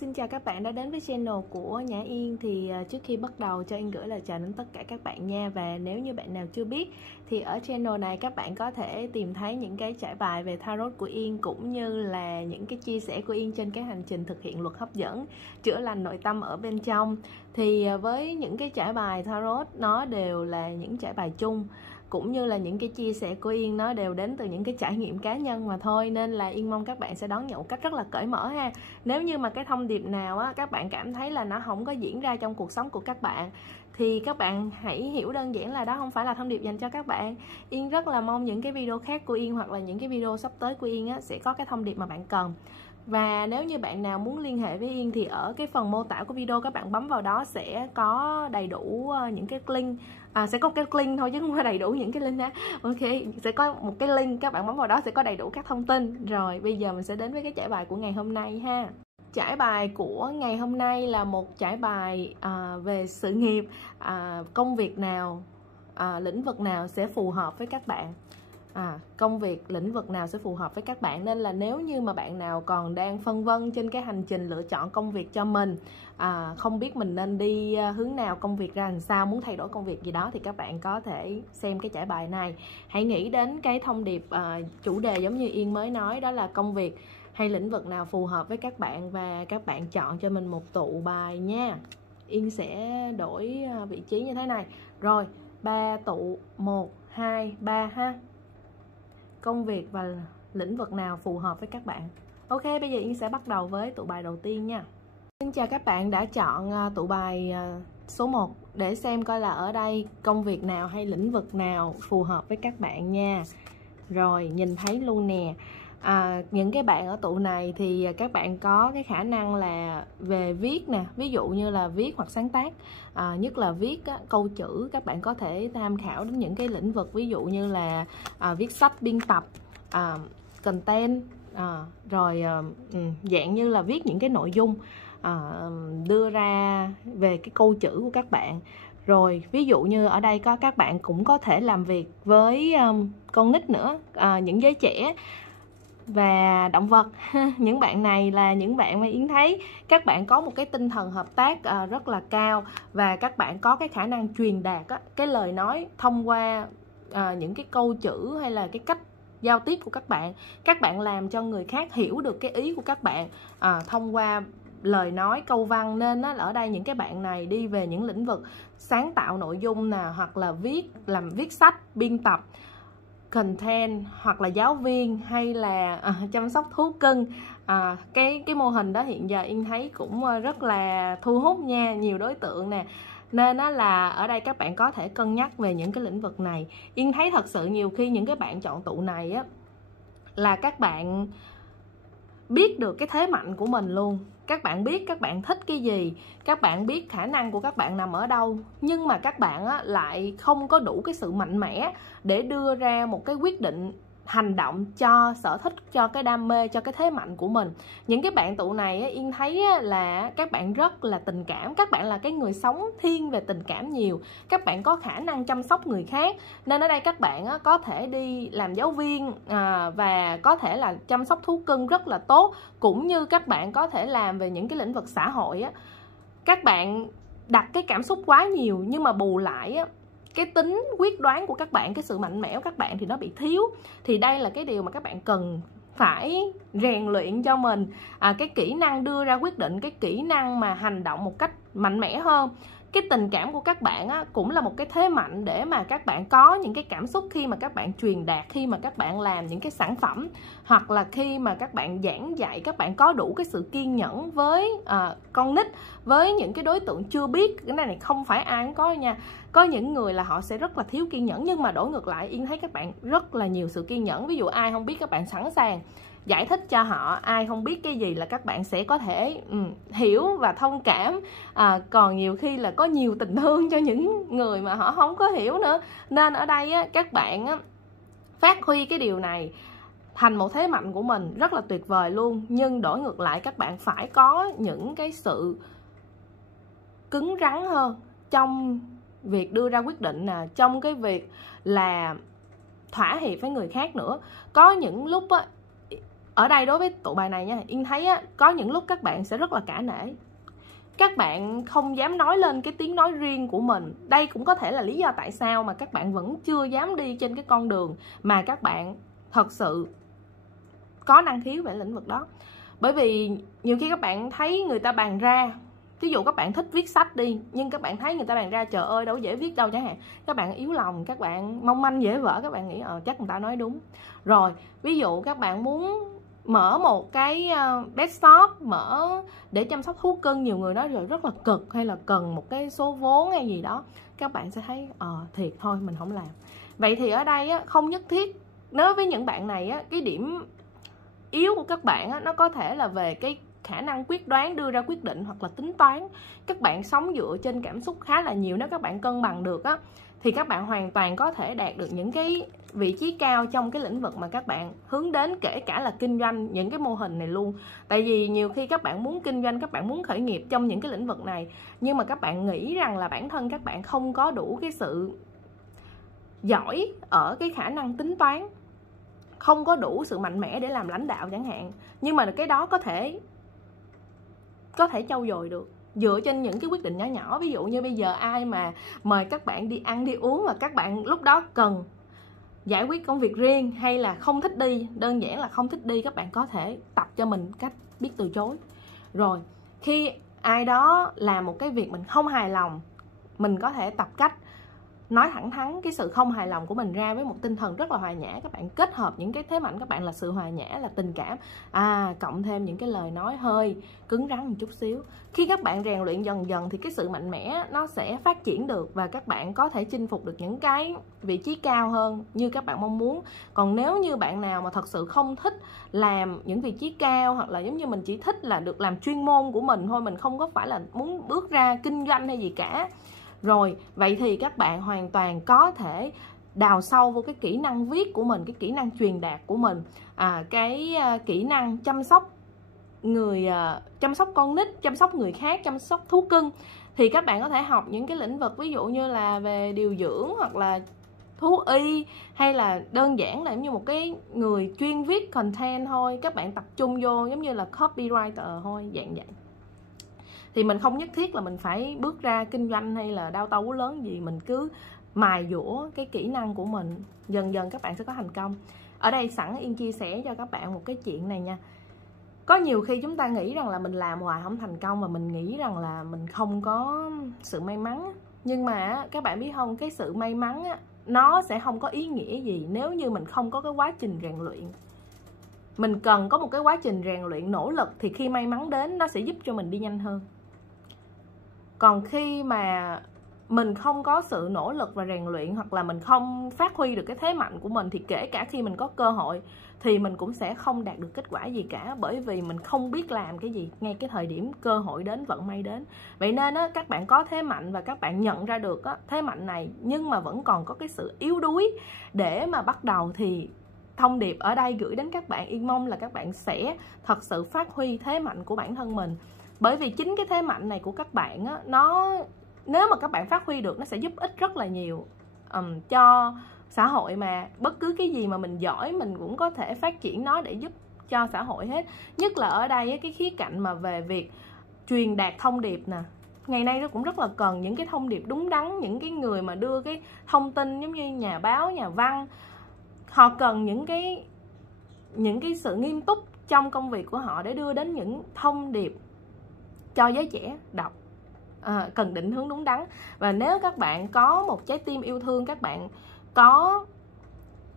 xin chào các bạn đã đến với channel của Nhã Yên. Thì trước khi bắt đầu cho Yên gửi lời chào đến tất cả các bạn nha. Và nếu như bạn nào chưa biết thì ở channel này các bạn có thể tìm thấy những cái trải bài về tarot của Yên, cũng như là những cái chia sẻ của Yên trên cái hành trình thực hiện luật hấp dẫn, chữa lành nội tâm ở bên trong. Thì với những cái trải bài tarot, nó đều là những trải bài chung, cũng như là những cái chia sẻ của Yên nó đều đến từ những cái trải nghiệm cá nhân mà thôi, nên là Yên mong các bạn sẽ đón nhận một cách rất là cởi mở ha. Nếu như mà cái thông điệp nào á các bạn cảm thấy là nó không có diễn ra trong cuộc sống của các bạn thì các bạn hãy hiểu đơn giản là đó không phải là thông điệp dành cho các bạn. Yên rất là mong những cái video khác của Yên hoặc là những cái video sắp tới của Yên á sẽ có cái thông điệp mà bạn cần. Và nếu như bạn nào muốn liên hệ với Yên thì ở cái phần mô tả của video các bạn bấm vào đó sẽ có đầy đủ những cái link, sẽ có cái link thôi chứ không phải đầy đủ những cái link á. Ok, sẽ có một cái link, các bạn bấm vào đó sẽ có đầy đủ các thông tin. Rồi bây giờ mình sẽ đến với cái trải bài của ngày hôm nay ha. Trải bài của ngày hôm nay là một trải bài về sự nghiệp, công việc nào, lĩnh vực nào sẽ phù hợp với các bạn. Công việc, lĩnh vực nào sẽ phù hợp với các bạn. Nên là nếu như mà bạn nào còn đang phân vân trên cái hành trình lựa chọn công việc cho mình, không biết mình nên đi hướng nào, công việc ra làm sao, muốn thay đổi công việc gì đó, thì các bạn có thể xem cái trải bài này. Hãy nghĩ đến cái thông điệp, chủ đề giống như Yên mới nói, đó là công việc hay lĩnh vực nào phù hợp với các bạn, và các bạn chọn cho mình một tụ bài nha. Yên sẽ đổi vị trí như thế này. Rồi, 3 tụ, 1, 2, 3 ha. Công việc và lĩnh vực nào phù hợp với các bạn. Ok, bây giờ Yên sẽ bắt đầu với tụ bài đầu tiên nha. Xin chào các bạn đã chọn tụ bài số 1 để xem coi là ở đây công việc nào hay lĩnh vực nào phù hợp với các bạn nha. Rồi, nhìn thấy luôn nè. Những cái bạn ở tụ này thì các bạn có cái khả năng là về viết nè, ví dụ như là viết hoặc sáng tác, nhất là viết câu chữ. Các bạn có thể tham khảo đến những cái lĩnh vực ví dụ như là viết sách, biên tập, content, rồi dạng như là viết những cái nội dung đưa ra về cái câu chữ của các bạn. Rồi ví dụ như ở đây có các bạn cũng có thể làm việc với con nít nữa, những giới trẻ và động vật. Những bạn này là những bạn mà Yến thấy các bạn có một cái tinh thần hợp tác rất là cao, và các bạn có cái khả năng truyền đạt cái lời nói thông qua những cái câu chữ hay là cái cách giao tiếp của các bạn. Các bạn làm cho người khác hiểu được cái ý của các bạn thông qua lời nói, câu văn. Nên là ở đây những cái bạn này đi về những lĩnh vực sáng tạo nội dung nè, hoặc là viết sách, biên tập, content, hoặc là giáo viên, hay là chăm sóc thú cưng. Cái mô hình đó hiện giờ Yên thấy cũng rất là thu hút nha, nhiều đối tượng nè. Nên là ở đây các bạn có thể cân nhắc về những cái lĩnh vực này. Yên thấy thật sự nhiều khi những cái bạn chọn tụ này á là các bạn biết được cái thế mạnh của mình luôn. Các bạn biết các bạn thích cái gì, các bạn biết khả năng của các bạn nằm ở đâu, nhưng mà các bạn lại không có đủ cái sự mạnh mẽ để đưa ra một cái quyết định hành động cho sở thích, cho cái đam mê, cho cái thế mạnh của mình. Những cái bạn tụ này Yên thấy là các bạn rất là tình cảm. Các bạn là cái người sống thiên về tình cảm nhiều. Các bạn có khả năng chăm sóc người khác. Nên ở đây các bạn có thể đi làm giáo viên, và có thể là chăm sóc thú cưng rất là tốt. Cũng như các bạn có thể làm về những cái lĩnh vực xã hội. Các bạn đặt cái cảm xúc quá nhiều, nhưng mà bù lại cái tính quyết đoán của các bạn, cái sự mạnh mẽ của các bạn thì nó bị thiếu. Thì đây là cái điều mà các bạn cần phải rèn luyện cho mình, cái kỹ năng đưa ra quyết định, cái kỹ năng mà hành động một cách mạnh mẽ hơn. Cái tình cảm của các bạn cũng là một cái thế mạnh để mà các bạn có những cái cảm xúc khi mà các bạn truyền đạt, khi mà các bạn làm những cái sản phẩm, hoặc là khi mà các bạn giảng dạy. Các bạn có đủ cái sự kiên nhẫn với con nít, với những cái đối tượng chưa biết. Cái này không phải ai cũng có nha. Có những người là họ sẽ rất là thiếu kiên nhẫn, nhưng mà đổi ngược lại Yên thấy các bạn rất là nhiều sự kiên nhẫn. Ví dụ ai không biết các bạn sẵn sàng giải thích cho họ, ai không biết cái gì là các bạn sẽ có thể hiểu và thông cảm. Còn nhiều khi là có nhiều tình thương cho những người mà họ không có hiểu nữa. Nên ở đây các bạn phát huy cái điều này thành một thế mạnh của mình rất là tuyệt vời luôn. Nhưng đổi ngược lại các bạn phải có những cái sự cứng rắn hơn trong việc đưa ra quyết định nè, trong cái việc là thỏa hiệp với người khác nữa. Có những lúc ở đây đối với tụ bài này nha, Yên thấy á, có những lúc các bạn sẽ rất là cả nể, các bạn không dám nói lên cái tiếng nói riêng của mình. Đây cũng có thể là lý do tại sao mà các bạn vẫn chưa dám đi trên cái con đường mà các bạn thật sự có năng khiếu về lĩnh vực đó. Bởi vì nhiều khi các bạn thấy người ta bàn ra, ví dụ các bạn thích viết sách đi, nhưng các bạn thấy người ta bàn ra trời ơi đâu dễ viết đâu chẳng hạn, các bạn yếu lòng, các bạn mong manh dễ vỡ, các bạn nghĩ chắc người ta nói đúng. Rồi ví dụ các bạn muốn mở một cái pet shop, mở để chăm sóc thú cưng, nhiều người nói rồi rất là cực, hay là cần một cái số vốn hay gì đó, các bạn sẽ thấy thiệt thôi mình không làm. Vậy thì ở đây á, không nhất thiết, nếu với những bạn này á, cái điểm yếu của các bạn á, nó có thể là về cái khả năng quyết đoán, đưa ra quyết định hoặc là tính toán. Các bạn sống dựa trên cảm xúc khá là nhiều. Nếu các bạn cân bằng được á, thì các bạn hoàn toàn có thể đạt được những cái vị trí cao trong cái lĩnh vực mà các bạn hướng đến, kể cả là kinh doanh những cái mô hình này luôn. Tại vì nhiều khi các bạn muốn kinh doanh, các bạn muốn khởi nghiệp trong những cái lĩnh vực này, nhưng mà các bạn nghĩ rằng là bản thân các bạn không có đủ cái sự giỏi ở cái khả năng tính toán, không có đủ sự mạnh mẽ để làm lãnh đạo chẳng hạn. Nhưng mà cái đó có thể trau dồi được dựa trên những cái quyết định nhỏ nhỏ. Ví dụ như bây giờ ai mà mời các bạn đi ăn đi uống mà các bạn lúc đó cần giải quyết công việc riêng, hay là không thích đi, đơn giản là không thích đi, các bạn có thể tập cho mình cách biết từ chối. Rồi khi ai đó làm một cái việc mình không hài lòng, mình có thể tập cách nói thẳng thắn cái sự không hài lòng của mình ra với một tinh thần rất là hòa nhã. Các bạn kết hợp những cái thế mạnh các bạn là sự hòa nhã, là tình cảm, cộng thêm những cái lời nói hơi cứng rắn một chút xíu. Khi các bạn rèn luyện dần dần thì cái sự mạnh mẽ nó sẽ phát triển được, và các bạn có thể chinh phục được những cái vị trí cao hơn như các bạn mong muốn. Còn nếu như bạn nào mà thật sự không thích làm những vị trí cao, hoặc là giống như mình chỉ thích là được làm chuyên môn của mình thôi, mình không có phải là muốn bước ra kinh doanh hay gì cả, rồi vậy thì các bạn hoàn toàn có thể đào sâu vô cái kỹ năng viết của mình, cái kỹ năng truyền đạt của mình, cái kỹ năng chăm sóc người, chăm sóc con nít, chăm sóc người khác, chăm sóc thú cưng. Thì các bạn có thể học những cái lĩnh vực ví dụ như là về điều dưỡng, hoặc là thú y, hay là đơn giản là giống như một cái người chuyên viết content thôi. Các bạn tập trung vô giống như là copywriter thôi, dạng vậy. Thì mình không nhất thiết là mình phải bước ra kinh doanh hay là đao to búa lớn gì, mình cứ mài dũa cái kỹ năng của mình, dần dần các bạn sẽ có thành công. Ở đây sẵn Yên chia sẻ cho các bạn một cái chuyện này nha. Có nhiều khi chúng ta nghĩ rằng là mình làm hoài không thành công, và mình nghĩ rằng là mình không có sự may mắn. Nhưng mà các bạn biết không, cái sự may mắn nó sẽ không có ý nghĩa gì nếu như mình không có cái quá trình rèn luyện. Mình cần có một cái quá trình rèn luyện nỗ lực, thì khi may mắn đến nó sẽ giúp cho mình đi nhanh hơn. Còn khi mà mình không có sự nỗ lực và rèn luyện, hoặc là mình không phát huy được cái thế mạnh của mình, thì kể cả khi mình có cơ hội thì mình cũng sẽ không đạt được kết quả gì cả, bởi vì mình không biết làm cái gì ngay cái thời điểm cơ hội đến, vận may đến. Vậy nên các bạn có thế mạnh và các bạn nhận ra được thế mạnh này, nhưng mà vẫn còn có cái sự yếu đuối để mà bắt đầu, thì thông điệp ở đây gửi đến các bạn, Yên mong là các bạn sẽ thật sự phát huy thế mạnh của bản thân mình. Bởi vì chính cái thế mạnh này của các bạn nó, nếu mà các bạn phát huy được, nó sẽ giúp ích rất là nhiều cho xã hội. Mà bất cứ cái gì mà mình giỏi, mình cũng có thể phát triển nó để giúp cho xã hội hết. Nhất là ở đây cái khía cạnh mà về việc truyền đạt thông điệp nè, ngày nay nó cũng rất là cần những cái thông điệp đúng đắn. Những cái người mà đưa cái thông tin giống như nhà báo, nhà văn, họ cần những cái sự nghiêm túc trong công việc của họ để đưa đến những thông điệp cho giới trẻ đọc, cần định hướng đúng đắn. Và nếu các bạn có một trái tim yêu thương, các bạn có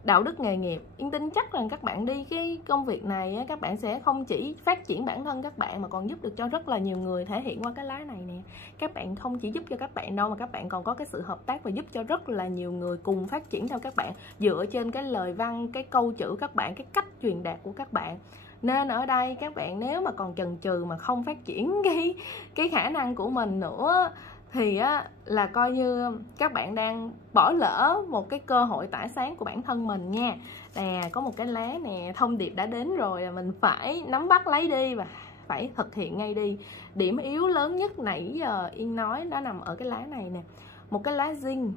đạo đức nghề nghiệp, Yên tin chắc rằng các bạn đi cái công việc này, các bạn sẽ không chỉ phát triển bản thân các bạn mà còn giúp được cho rất là nhiều người, thể hiện qua cái lá này nè. Các bạn không chỉ giúp cho các bạn đâu, mà các bạn còn có cái sự hợp tác và giúp cho rất là nhiều người cùng phát triển theo các bạn, dựa trên cái lời văn, cái câu chữ các bạn, cái cách truyền đạt của các bạn. Nên ở đây các bạn nếu mà còn chần chừ mà không phát triển cái khả năng của mình nữa, thì là coi như các bạn đang bỏ lỡ một cái cơ hội tỏa sáng của bản thân mình nha. Nè, có một cái lá nè, thông điệp đã đến rồi, là mình phải nắm bắt lấy đi và phải thực hiện ngay đi. Điểm yếu lớn nhất nãy giờ Yên nói nó nằm ở cái lá này nè, một cái lá zing,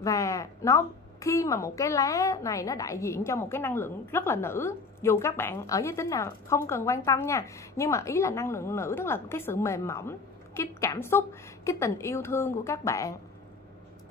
và nó khi mà một cái lá này nó đại diện cho một cái năng lượng rất là nữ, dù các bạn ở giới tính nào không cần quan tâm nha, nhưng mà ý là năng lượng nữ tức là cái sự mềm mỏng, cái cảm xúc, cái tình yêu thương của các bạn,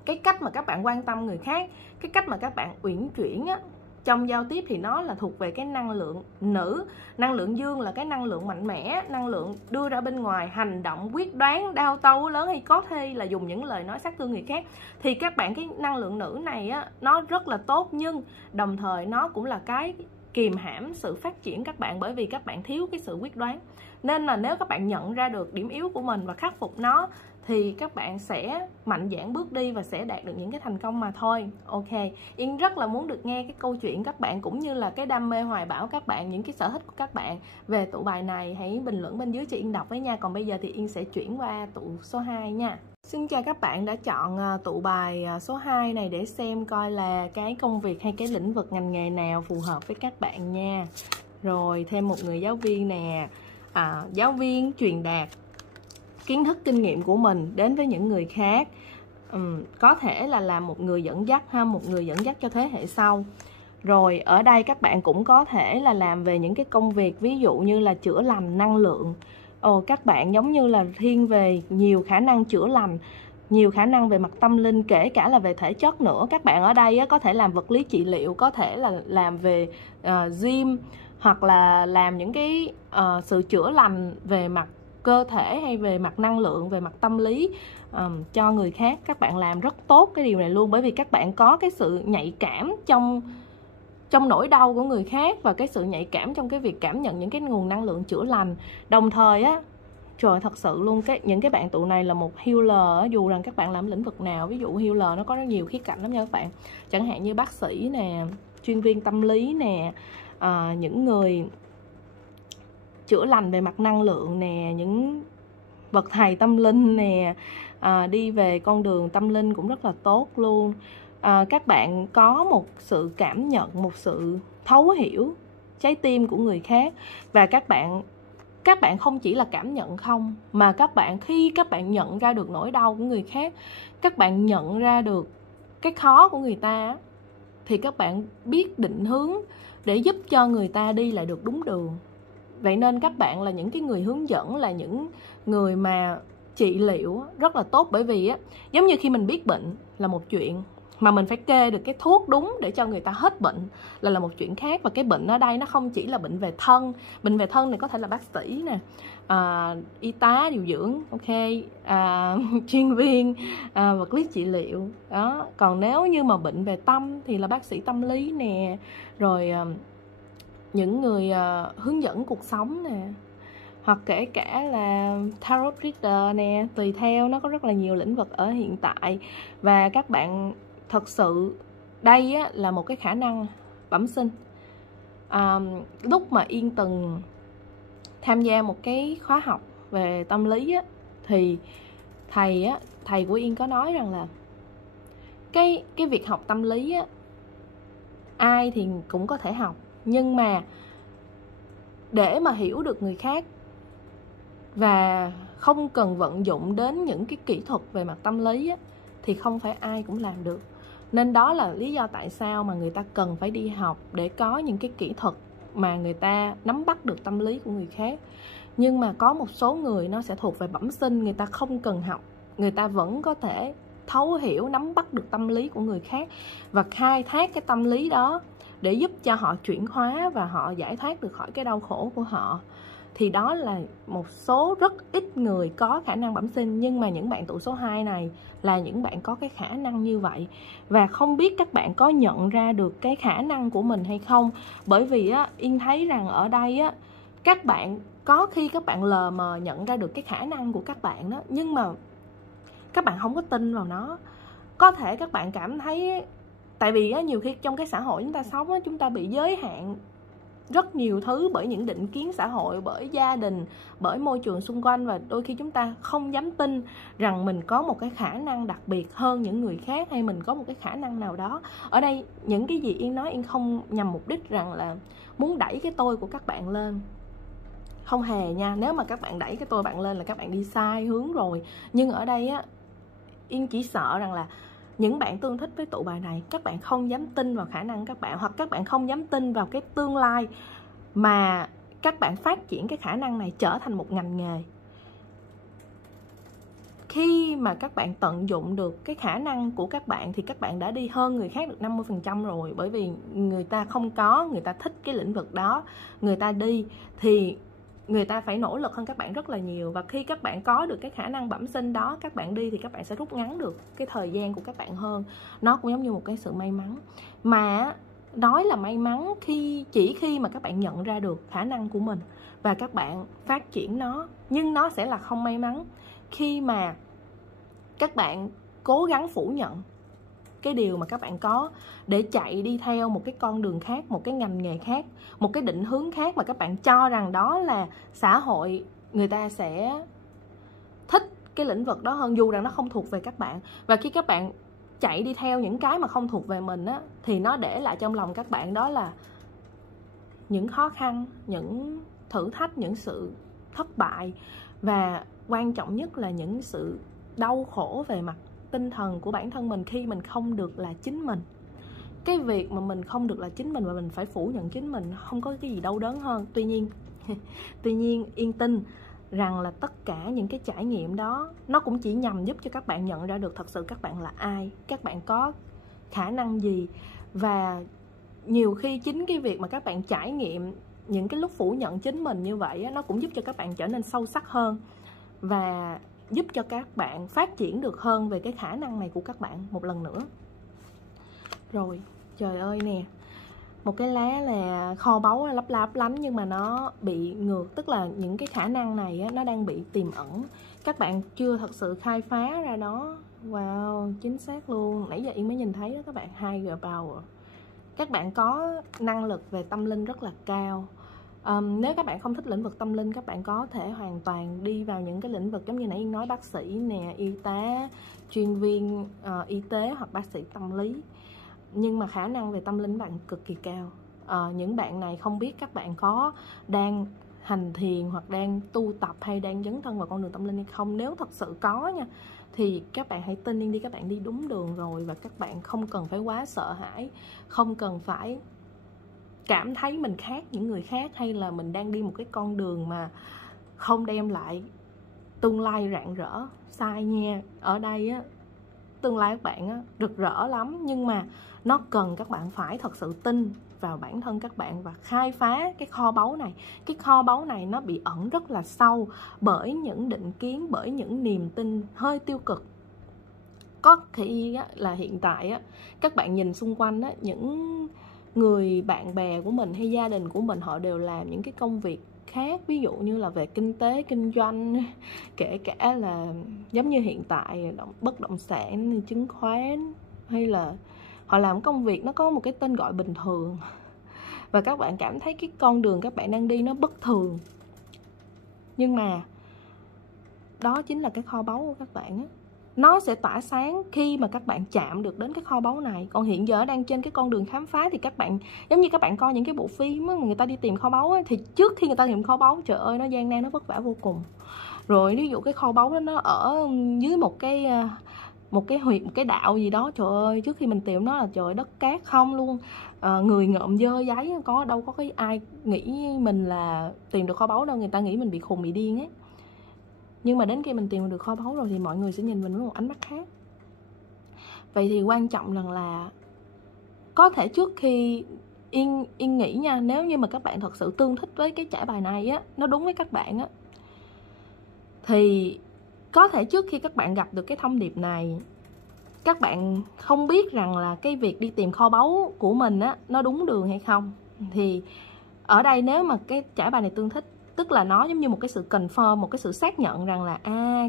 cái cách mà các bạn quan tâm người khác, cái cách mà các bạn uyển chuyển á, trong giao tiếp thì nó là thuộc về cái năng lượng nữ. Năng lượng dương là cái năng lượng mạnh mẽ, năng lượng đưa ra bên ngoài, hành động, quyết đoán, đao tâu lớn, hay có thể là dùng những lời nói sát thương người khác. Thì các bạn, cái năng lượng nữ này á, nó rất là tốt, nhưng đồng thời nó cũng là cái kìm hãm sự phát triển các bạn, bởi vì các bạn thiếu cái sự quyết đoán. Nên là nếu các bạn nhận ra được điểm yếu của mình và khắc phục nó thì các bạn sẽ mạnh dạn bước đi và sẽ đạt được những cái thành công mà thôi. Ok, Yên rất là muốn được nghe cái câu chuyện các bạn, cũng như là cái đam mê hoài bão các bạn, những cái sở thích của các bạn về tụ bài này. Hãy bình luận bên dưới cho Yên đọc với nha. Còn bây giờ thì Yên sẽ chuyển qua tụ số 2 nha. Xin chào các bạn đã chọn tụ bài số 2 này để xem coi là cái công việc hay cái lĩnh vực ngành nghề nào phù hợp với các bạn nha. Rồi thêm một người giáo viên nè, giáo viên truyền đạt kiến thức kinh nghiệm của mình đến với những người khác. Có thể là làm một người dẫn dắt ha, một người dẫn dắt cho thế hệ sau. Rồi ở đây các bạn cũng có thể là làm về những cái công việc ví dụ như là chữa lành năng lượng. Các bạn giống như là thiên về nhiều khả năng chữa lành, nhiều khả năng về mặt tâm linh, kể cả là về thể chất nữa. Các bạn ở đây có thể làm vật lý trị liệu, có thể là làm về gym, hoặc là làm những cái sự chữa lành về mặt cơ thể hay về mặt năng lượng, về mặt tâm lý cho người khác. Các bạn làm rất tốt cái điều này luôn, bởi vì các bạn có cái sự nhạy cảm trong nỗi đau của người khác, và cái sự nhạy cảm trong cái việc cảm nhận những cái nguồn năng lượng chữa lành. Đồng thời á, trời, thật sự luôn, những cái bạn tụ này là một healer, dù rằng các bạn làm lĩnh vực nào. Ví dụ healer nó có rất nhiều khía cạnh lắm nha các bạn, chẳng hạn như bác sĩ nè, chuyên viên tâm lý nè, những người chữa lành về mặt năng lượng nè, những bậc thầy tâm linh nè, đi về con đường tâm linh cũng rất là tốt luôn. Các bạn có một sự cảm nhận, một sự thấu hiểu trái tim của người khác, và các bạn không chỉ là cảm nhận không, mà khi các bạn nhận ra được nỗi đau của người khác, các bạn nhận ra được cái khó của người ta, thì các bạn biết định hướng để giúp cho người ta đi lại được đúng đường. Vậy nên các bạn là những cái người hướng dẫn, là những người mà trị liệu rất là tốt. Bởi vì giống như khi mình biết bệnh là một chuyện, mà mình phải kê được cái thuốc đúng để cho người ta hết bệnh là một chuyện khác. Và cái bệnh ở đây nó không chỉ là bệnh về thân. Bệnh về thân này có thể là bác sĩ nè, y tá điều dưỡng, chuyên viên vật lý trị liệu đó. Còn nếu như mà bệnh về tâm thì là bác sĩ tâm lý nè, rồi những người hướng dẫn cuộc sống nè, hoặc kể cả là tarot reader nè, tùy theo, nó có rất là nhiều lĩnh vực ở hiện tại. Và các bạn thật sự đây là một cái khả năng bẩm sinh. Lúc mà Yên từng tham gia một cái khóa học về tâm lý thì thầy của Yên có nói rằng là cái việc học tâm lý ai thì cũng có thể học, nhưng mà để mà hiểu được người khác và không cần vận dụng đến những cái kỹ thuật về mặt tâm lý thì không phải ai cũng làm được. Nên đó là lý do tại sao mà người ta cần phải đi học, để có những cái kỹ thuật mà người ta nắm bắt được tâm lý của người khác. Nhưng mà có một số người nó sẽ thuộc về bẩm sinh, người ta không cần học, người ta vẫn có thể thấu hiểu, nắm bắt được tâm lý của người khác và khai thác cái tâm lý đó để giúp cho họ chuyển hóa và họ giải thoát được khỏi cái đau khổ của họ. Thì đó là một số rất ít người có khả năng bẩm sinh. Nhưng mà những bạn tụ số 2 này là những bạn có cái khả năng như vậy. Và không biết các bạn có nhận ra được cái khả năng của mình hay không. Bởi vì Yên thấy rằng ở đây các bạn có khi các bạn lờ mờ nhận ra được cái khả năng của các bạn đó, nhưng mà các bạn không có tin vào nó. Có thể các bạn cảm thấy, tại vì nhiều khi trong cái xã hội chúng ta sống chúng ta bị giới hạn rất nhiều thứ bởi những định kiến xã hội, bởi gia đình, bởi môi trường xung quanh, và đôi khi chúng ta không dám tin rằng mình có một cái khả năng đặc biệt hơn những người khác, hay mình có một cái khả năng nào đó. Ở đây những cái gì Yên nói, Yên không nhằm mục đích rằng là muốn đẩy cái tôi của các bạn lên, không hề nha. Nếu mà các bạn đẩy cái tôi bạn lên là các bạn đi sai hướng rồi. Nhưng ở đây Yên chỉ sợ rằng là những bạn tương thích với tụ bài này, các bạn không dám tin vào khả năng các bạn, hoặc các bạn không dám tin vào cái tương lai mà các bạn phát triển cái khả năng này trở thành một ngành nghề. Khi mà các bạn tận dụng được cái khả năng của các bạn thì các bạn đã đi hơn người khác được 50% rồi. Bởi vì người ta không có, người ta thích cái lĩnh vực đó, người ta đi thì người ta phải nỗ lực hơn các bạn rất là nhiều. Và khi các bạn có được cái khả năng bẩm sinh đó, các bạn đi thì các bạn sẽ rút ngắn được cái thời gian của các bạn hơn. Nó cũng giống như một cái sự may mắn. Mà nói là may mắn chỉ khi mà các bạn nhận ra được khả năng của mình và các bạn phát triển nó. Nhưng nó sẽ là không may mắn khi mà các bạn cố gắng phủ nhận cái điều mà các bạn có để chạy đi theo một cái con đường khác, một cái ngành nghề khác, một cái định hướng khác mà các bạn cho rằng đó là xã hội người ta sẽ thích cái lĩnh vực đó hơn, dù rằng nó không thuộc về các bạn. Và khi các bạn chạy đi theo những cái mà không thuộc về mình á, thì nó để lại trong lòng các bạn đó là những khó khăn, những thử thách, những sự thất bại, và quan trọng nhất là những sự đau khổ về mặt tinh thần của bản thân mình khi mình không được là chính mình. Cái việc mà mình không được là chính mình và mình phải phủ nhận chính mình không có cái gì đau đớn hơn. Tuy nhiên yên tin rằng là tất cả những cái trải nghiệm đó nó cũng chỉ nhằm giúp cho các bạn nhận ra được thật sự các bạn là ai, các bạn có khả năng gì. Và nhiều khi chính cái việc mà các bạn trải nghiệm những cái lúc phủ nhận chính mình như vậy nó cũng giúp cho các bạn trở nên sâu sắc hơn và giúp cho các bạn phát triển được hơn về cái khả năng này của các bạn một lần nữa. Rồi, trời ơi nè, một cái lá là kho báu lấp láp lánh nhưng mà nó bị ngược, tức là những cái khả năng này nó đang bị tiềm ẩn, các bạn chưa thật sự khai phá ra nó. Wow, chính xác luôn, nãy giờ Yên mới nhìn thấy đó các bạn, Higher Power. Các bạn có năng lực về tâm linh rất là cao. Nếu các bạn không thích lĩnh vực tâm linh, các bạn có thể hoàn toàn đi vào những cái lĩnh vực giống như nãy Yên nói, bác sĩ nè, y tá, chuyên viên y tế hoặc bác sĩ tâm lý. Nhưng mà khả năng về tâm linh bạn cực kỳ cao. Những bạn này không biết các bạn có đang hành thiền hoặc đang tu tập hay đang dấn thân vào con đường tâm linh hay không. Nếu thật sự có nha, thì các bạn hãy tin Yên đi, các bạn đi đúng đường rồi. Và các bạn không cần phải quá sợ hãi, không cần phải cảm thấy mình khác những người khác, hay là mình đang đi một cái con đường mà không đem lại tương lai rạng rỡ. Sai nha. Ở đây á, tương lai các bạn á, rực rỡ lắm, nhưng mà nó cần các bạn phải thật sự tin vào bản thân các bạn và khai phá cái kho báu này. Cái kho báu này nó bị ẩn rất là sâu bởi những định kiến, bởi những niềm tin hơi tiêu cực. Có khi á, là hiện tại á, các bạn nhìn xung quanh á, những người bạn bè của mình hay gia đình của mình họ đều làm những cái công việc khác, ví dụ như là về kinh tế, kinh doanh, kể cả là giống như hiện tại bất động sản, chứng khoán, hay là họ làm công việc nó có một cái tên gọi bình thường và các bạn cảm thấy cái con đường các bạn đang đi nó bất thường. Nhưng mà đó chính là cái kho báu của các bạn á. Nó sẽ tỏa sáng khi mà các bạn chạm được đến cái kho báu này. Còn hiện giờ đang trên cái con đường khám phá thì các bạn, giống như các bạn coi những cái bộ phim á, mà người ta đi tìm kho báu á, thì trước khi người ta tìm kho báu, trời ơi nó gian nan, nó vất vả vô cùng. Rồi ví dụ cái kho báu đó nó ở dưới một cái huyệt, một cái đạo gì đó, trời ơi trước khi mình tìm nó là trời đất cát không luôn, người ngợm dơ giấy, đâu có cái ai nghĩ mình là tìm được kho báu đâu, người ta nghĩ mình bị khùng bị điên ấy. Nhưng mà đến khi mình tìm được kho báu rồi thì mọi người sẽ nhìn mình với một ánh mắt khác. Vậy thì quan trọng rằng là có thể trước khi Yên nghĩ nha, nếu như mà các bạn thật sự tương thích với cái trải bài này á, nó đúng với các bạn á, thì có thể trước khi các bạn gặp được cái thông điệp này, các bạn không biết rằng là cái việc đi tìm kho báu của mình á, nó đúng đường hay không. Thì ở đây nếu mà cái trải bài này tương thích, tức là nó giống như một cái sự confirm, một cái sự xác nhận rằng là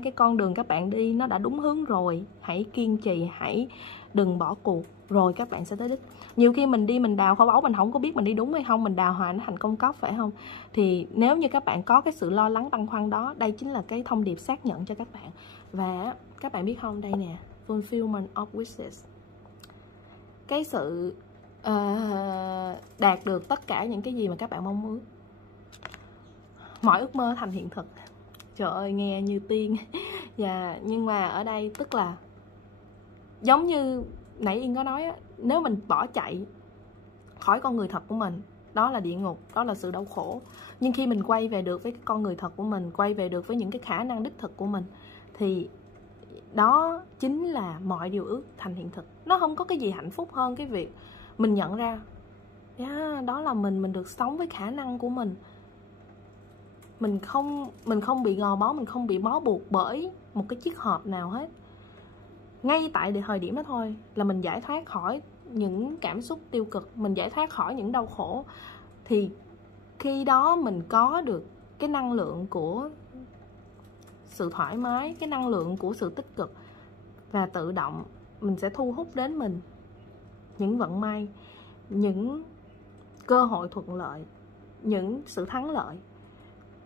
cái con đường các bạn đi nó đã đúng hướng rồi. Hãy kiên trì, hãy đừng bỏ cuộc, rồi các bạn sẽ tới đích. Nhiều khi mình đi mình đào kho báu mình không có biết mình đi đúng hay không, mình đào hoài nó thành công cốc, phải không? Thì nếu như các bạn có cái sự lo lắng băn khoăn đó, đây chính là cái thông điệp xác nhận cho các bạn. Và các bạn biết không, đây nè, fulfillment of wishes, cái sự đạt được tất cả những cái gì mà các bạn mong muốn, mọi ước mơ thành hiện thực. Trời ơi nghe như tiên. Nhưng mà ở đây tức là giống như nãy Yên có nói á, nếu mình bỏ chạy khỏi con người thật của mình, đó là địa ngục, đó là sự đau khổ. Nhưng khi mình quay về được với cái con người thật của mình, quay về được với những cái khả năng đích thực của mình, thì đó chính là mọi điều ước thành hiện thực. Nó không có cái gì hạnh phúc hơn cái việc mình nhận ra đó là mình được sống với khả năng của mình. Mình không bị gò bó, mình không bị bó buộc bởi một cái chiếc hộp nào hết. Ngay tại thời điểm đó thôi là mình giải thoát khỏi những cảm xúc tiêu cực, mình giải thoát khỏi những đau khổ. Thì khi đó mình có được cái năng lượng của sự thoải mái, cái năng lượng của sự tích cực, và tự động mình sẽ thu hút đến mình những vận may, những cơ hội thuận lợi, những sự thắng lợi.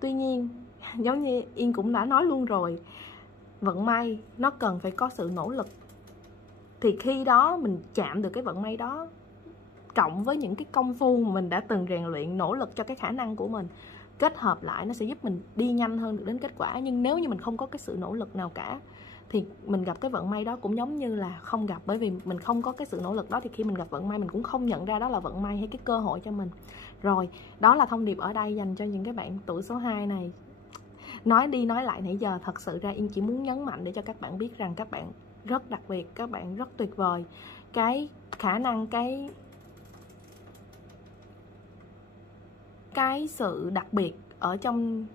Tuy nhiên, giống như Yên cũng đã nói luôn rồi, vận may nó cần phải có sự nỗ lực. Thì khi đó mình chạm được cái vận may đó, cộng với những cái công phu mà mình đã từng rèn luyện, nỗ lực cho cái khả năng của mình, kết hợp lại nó sẽ giúp mình đi nhanh hơn được đến kết quả. Nhưng nếu như mình không có cái sự nỗ lực nào cả, thì mình gặp cái vận may đó cũng giống như là không gặp. Bởi vì mình không có cái sự nỗ lực đó, thì khi mình gặp vận may mình cũng không nhận ra đó là vận may hay cái cơ hội cho mình. Rồi, đó là thông điệp ở đây dành cho những cái bạn tuổi số 2 này. Nói đi nói lại nãy giờ, thật sự ra Yên chỉ muốn nhấn mạnh để cho các bạn biết rằng các bạn rất đặc biệt, các bạn rất tuyệt vời. Cái khả năng, cái sự đặc biệt ở trong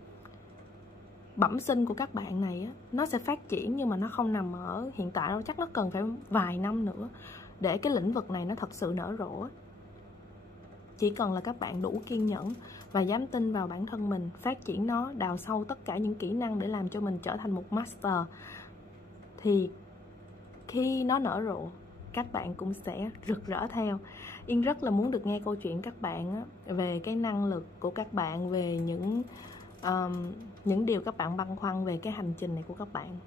bẩm sinh của các bạn này á, nó sẽ phát triển, nhưng mà nó không nằm ở hiện tại đâu. Chắc nó cần phải vài năm nữa để cái lĩnh vực này nó thật sự nở rộ. Chỉ cần là các bạn đủ kiên nhẫn và dám tin vào bản thân mình, phát triển nó, đào sâu tất cả những kỹ năng để làm cho mình trở thành một master, thì khi nó nở rộ, các bạn cũng sẽ rực rỡ theo. Yên rất là muốn được nghe câu chuyện các bạn á, về cái năng lực của các bạn, về những điều các bạn băn khoăn về cái hành trình này của các bạn.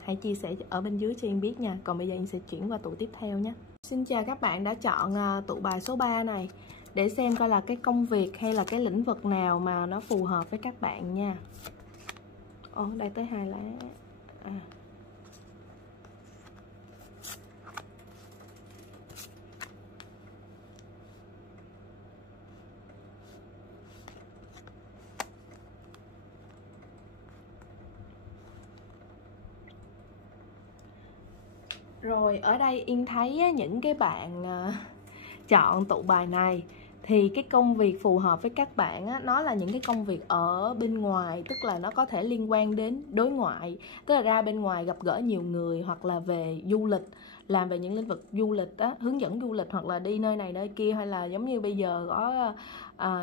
Hãy chia sẻ ở bên dưới cho Yên biết nha. Còn bây giờ Yên sẽ chuyển qua tụ tiếp theo nhé. Xin chào các bạn đã chọn tụ bài số 3 này để xem coi là cái công việc hay là cái lĩnh vực nào mà nó phù hợp với các bạn nha. Đây tới 2 lá. Rồi, ở đây Yên thấy những cái bạn chọn tụ bài này thì cái công việc phù hợp với các bạn á, nó là những cái công việc ở bên ngoài, tức là nó có thể liên quan đến đối ngoại, tức là ra bên ngoài gặp gỡ nhiều người, hoặc là về du lịch, làm về những lĩnh vực du lịch á, hướng dẫn du lịch, hoặc là đi nơi này nơi kia, hay là giống như bây giờ có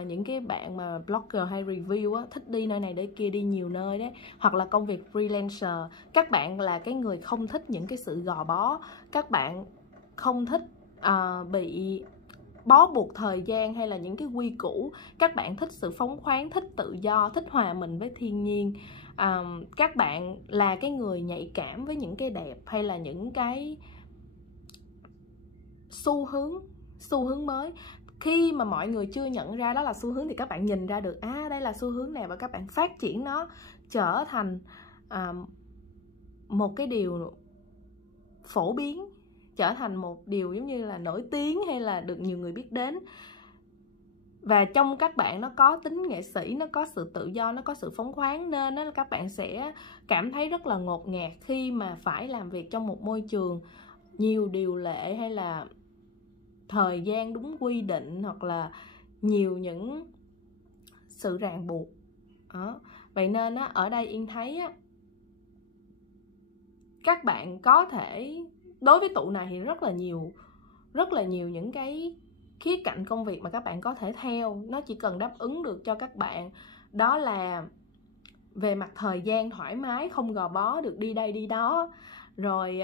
những cái bạn mà blogger hay review á, thích đi nơi này nơi kia, đi nhiều nơi đấy, hoặc là công việc freelancer. Các bạn là cái người không thích những cái sự gò bó, các bạn không thích bị bó buộc thời gian hay là những cái quy củ. Các bạn thích sự phóng khoáng, thích tự do, thích hòa mình với thiên nhiên. Các bạn là cái người nhạy cảm với những cái đẹp hay là những cái xu hướng mới. Khi mà mọi người chưa nhận ra đó là xu hướng thì các bạn nhìn ra được đây là xu hướng này, và các bạn phát triển nó trở thành một cái điều phổ biến, trở thành một điều giống như là nổi tiếng hay là được nhiều người biết đến. Và trong các bạn nó có tính nghệ sĩ, nó có sự tự do, nó có sự phóng khoáng, nên các bạn sẽ cảm thấy rất là ngột ngạt khi mà phải làm việc trong một môi trường nhiều điều lệ, hay là thời gian đúng quy định, hoặc là nhiều những sự ràng buộc. Vậy nên ở đây Yên thấy các bạn có thể, đối với tụ này thì rất là nhiều những cái khía cạnh công việc mà các bạn có thể theo. Nó chỉ cần đáp ứng được cho các bạn, đó là về mặt thời gian thoải mái, không gò bó, được đi đây đi đó, rồi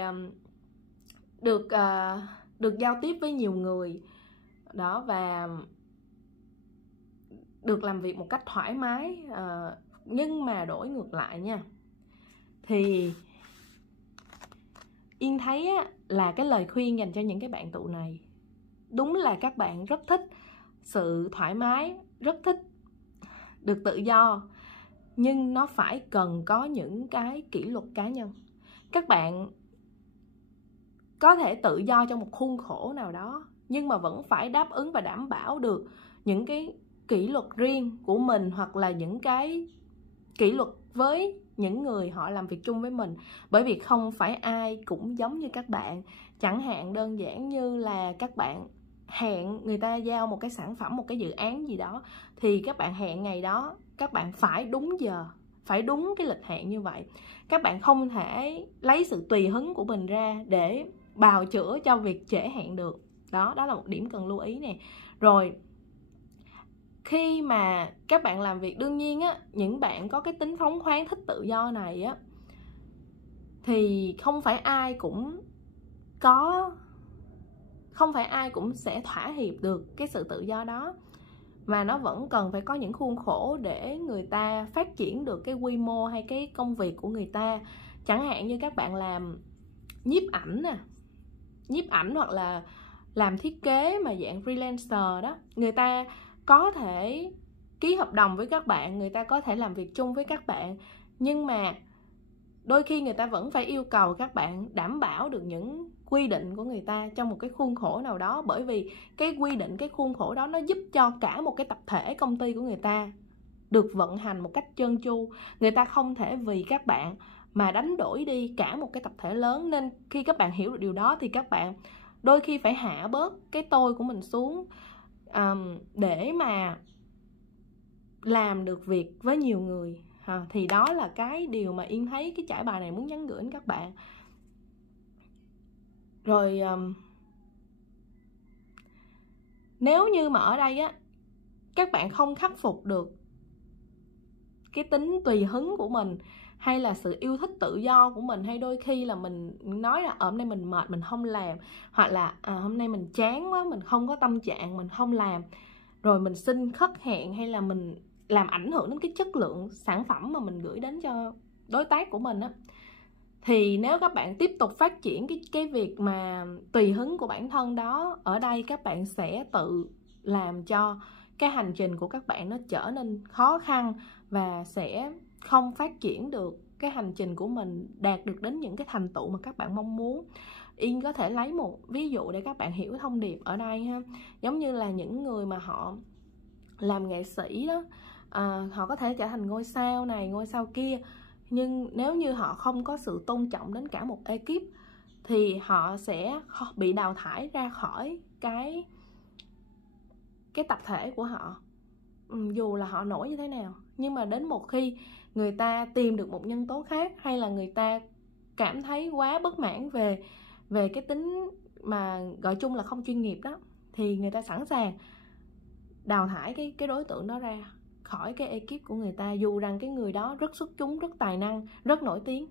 được giao tiếp với nhiều người đó, và được làm việc một cách thoải mái. Nhưng mà đổi ngược lại nha, thì Yên thấy là cái lời khuyên dành cho những cái bạn tụ này, đúng là các bạn rất thích sự thoải mái, rất thích được tự do, nhưng nó phải cần có những cái kỷ luật cá nhân. Các bạn có thể tự do trong một khuôn khổ nào đó, nhưng mà vẫn phải đáp ứng và đảm bảo được những cái kỷ luật riêng của mình, hoặc là những cái kỷ luật với những người họ làm việc chung với mình. Bởi vì không phải ai cũng giống như các bạn. Chẳng hạn đơn giản như là các bạn hẹn người ta giao một cái sản phẩm, một cái dự án gì đó, thì các bạn hẹn ngày đó, các bạn phải đúng giờ, phải đúng cái lịch hẹn như vậy. Các bạn không thể lấy sự tùy hứng của mình ra để bào chữa cho việc trễ hẹn được. Đó là một điểm cần lưu ý nè. Rồi khi mà các bạn làm việc, đương nhiên á, những bạn có cái tính phóng khoáng, thích tự do này á, thì không phải ai cũng sẽ thỏa hiệp được cái sự tự do đó, và nó vẫn cần phải có những khuôn khổ để người ta phát triển được cái quy mô hay cái công việc của người ta. Chẳng hạn như các bạn làm nhiếp ảnh hoặc là làm thiết kế mà dạng freelancer đó, người ta có thể ký hợp đồng với các bạn, người ta có thể làm việc chung với các bạn, nhưng mà đôi khi người ta vẫn phải yêu cầu các bạn đảm bảo được những quy định của người ta trong một cái khuôn khổ nào đó. Bởi vì cái quy định, cái khuôn khổ đó nó giúp cho cả một cái tập thể công ty của người ta được vận hành một cách trơn tru. Người ta không thể vì các bạn mà đánh đổi đi cả một cái tập thể lớn. Nên khi các bạn hiểu được điều đó thì các bạn đôi khi phải hạ bớt cái tôi của mình xuống để mà làm được việc với nhiều người. Thì đó là cái điều mà Yên thấy cái trải bài này muốn nhắn gửi đến các bạn. Rồi nếu như mà ở đây á, các bạn không khắc phục được cái tính tùy hứng của mình, hay là sự yêu thích tự do của mình, hay đôi khi là mình nói là hôm nay mình mệt mình không làm, hoặc là hôm nay mình chán quá, mình không có tâm trạng, mình không làm, rồi mình xin khất hẹn, hay là mình làm ảnh hưởng đến cái chất lượng sản phẩm mà mình gửi đến cho đối tác của mình á, thì nếu các bạn tiếp tục phát triển cái việc mà tùy hứng của bản thân đó, ở đây các bạn sẽ tự làm cho cái hành trình của các bạn nó trở nên khó khăn, và sẽ không phát triển được cái hành trình của mình, đạt được đến những cái thành tựu mà các bạn mong muốn. Yên có thể lấy một ví dụ để các bạn hiểu thông điệp ở đây ha. Giống như là những người mà họ làm nghệ sĩ đó, họ có thể trở thành ngôi sao này, ngôi sao kia, nhưng nếu như họ không có sự tôn trọng đến cả một ekip thì họ sẽ bị đào thải ra khỏi cái tập thể của họ. Dù là họ nổi như thế nào, nhưng mà đến một khi người ta tìm được một nhân tố khác, hay là người ta cảm thấy quá bất mãn về cái tính mà gọi chung là không chuyên nghiệp đó, thì người ta sẵn sàng đào thải cái đối tượng đó ra khỏi cái ekip của người ta, dù rằng cái người đó rất xuất chúng, rất tài năng, rất nổi tiếng,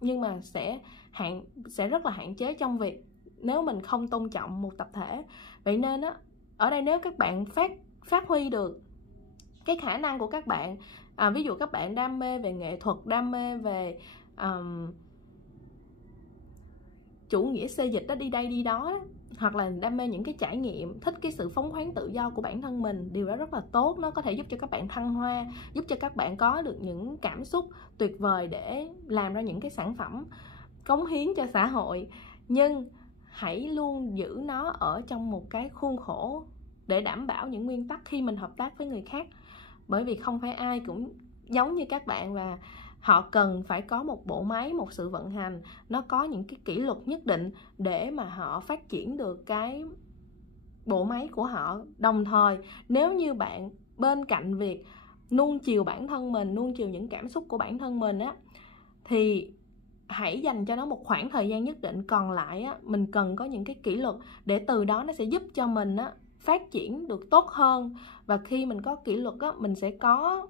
nhưng mà sẽ rất là hạn chế trong việc nếu mình không tôn trọng một tập thể. Vậy nên á, ở đây nếu các bạn phát huy được cái khả năng của các bạn, ví dụ các bạn đam mê về nghệ thuật, đam mê về chủ nghĩa xê dịch đó, đi đây đi đó, hoặc là đam mê những cái trải nghiệm, thích cái sự phóng khoáng tự do của bản thân mình, điều đó rất là tốt. Nó có thể giúp cho các bạn thăng hoa, giúp cho các bạn có được những cảm xúc tuyệt vời để làm ra những cái sản phẩm cống hiến cho xã hội. Nhưng hãy luôn giữ nó ở trong một cái khuôn khổ để đảm bảo những nguyên tắc khi mình hợp tác với người khác. Bởi vì không phải ai cũng giống như các bạn, và họ cần phải có một bộ máy, một sự vận hành, nó có những cái kỷ luật nhất định để mà họ phát triển được cái bộ máy của họ. Đồng thời, nếu như bạn bên cạnh việc nuông chiều bản thân mình, nuông chiều những cảm xúc của bản thân mình á, thì hãy dành cho nó một khoảng thời gian nhất định. Còn lại á, mình cần có những cái kỷ luật để từ đó nó sẽ giúp cho mình á phát triển được tốt hơn. Và khi mình có kỷ luật á, mình sẽ có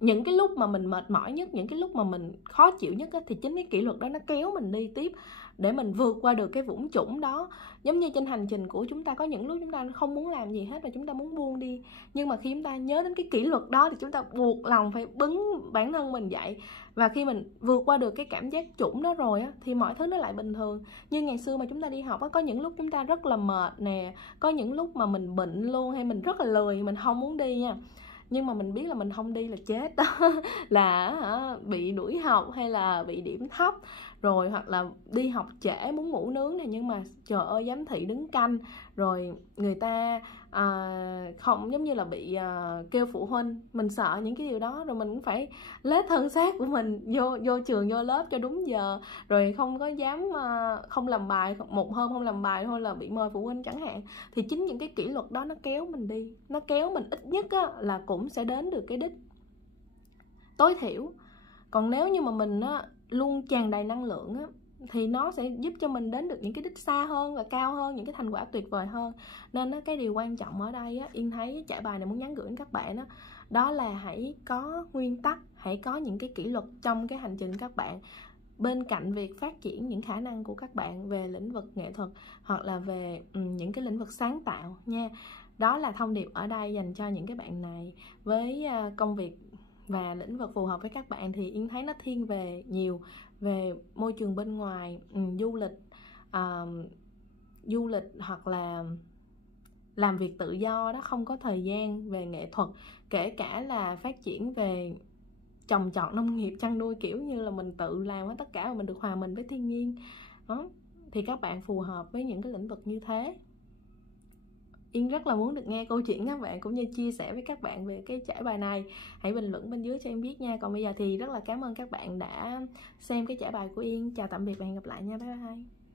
những cái lúc mà mình mệt mỏi nhất, những cái lúc mà mình khó chịu nhất á, thì chính cái kỷ luật đó nó kéo mình đi tiếp để mình vượt qua được cái vũng chũng đó. Giống như trên hành trình của chúng ta, có những lúc chúng ta không muốn làm gì hết và chúng ta muốn buông đi, nhưng mà khi chúng ta nhớ đến cái kỷ luật đó thì chúng ta buộc lòng phải bứng bản thân mình dậy. Và khi mình vượt qua được cái cảm giác chủng đó rồi á, thì mọi thứ nó lại bình thường. Như ngày xưa mà chúng ta đi học á, có những lúc chúng ta rất là mệt nè, có những lúc mà mình bệnh luôn, hay mình rất là lười, mình không muốn đi nha, nhưng mà mình biết là mình không đi là chết đó là bị đuổi học hay là bị điểm thấp. rồi hoặc là đi học trễ muốn ngủ nướng này, nhưng mà trời ơi giám thị đứng canh, rồi người ta không, giống như là bị kêu phụ huynh. Mình sợ những cái điều đó, rồi mình cũng phải lết thân xác của mình vô trường, vô lớp cho đúng giờ, rồi không có dám không làm bài, một hôm không làm bài thôi là bị mời phụ huynh chẳng hạn. Thì chính những cái kỷ luật đó nó kéo mình đi, nó kéo mình ít nhất á, là cũng sẽ đến được cái đích tối thiểu. Còn nếu như mà mình á, luôn tràn đầy năng lượng á, thì nó sẽ giúp cho mình đến được những cái đích xa hơn và cao hơn, những cái thành quả tuyệt vời hơn. Nên á, cái điều quan trọng ở đây á, Yên thấy trải bài này muốn nhắn gửi đến các bạn á, đó là hãy có nguyên tắc, hãy có những cái kỷ luật trong cái hành trình các bạn, bên cạnh việc phát triển những khả năng của các bạn về lĩnh vực nghệ thuật hoặc là về những cái lĩnh vực sáng tạo nha. Đó là thông điệp ở đây dành cho những cái bạn này. Với công việc và lĩnh vực phù hợp với các bạn thì Yên thấy nó thiên về nhiều về môi trường bên ngoài, du lịch hoặc là làm việc tự do đó, không có thời gian về nghệ thuật, kể cả là phát triển về trồng trọt, nông nghiệp, chăn nuôi, kiểu như là mình tự làm hết tất cả và mình được hòa mình với thiên nhiên đó. Thì các bạn phù hợp với những cái lĩnh vực như thế. Yên rất là muốn được nghe câu chuyện các bạn cũng như chia sẻ với các bạn về cái trải bài này. Hãy bình luận bên dưới cho em biết nha. Còn bây giờ thì rất là cảm ơn các bạn đã xem cái trải bài của Yên. Chào tạm biệt và hẹn gặp lại nha. Bye bye.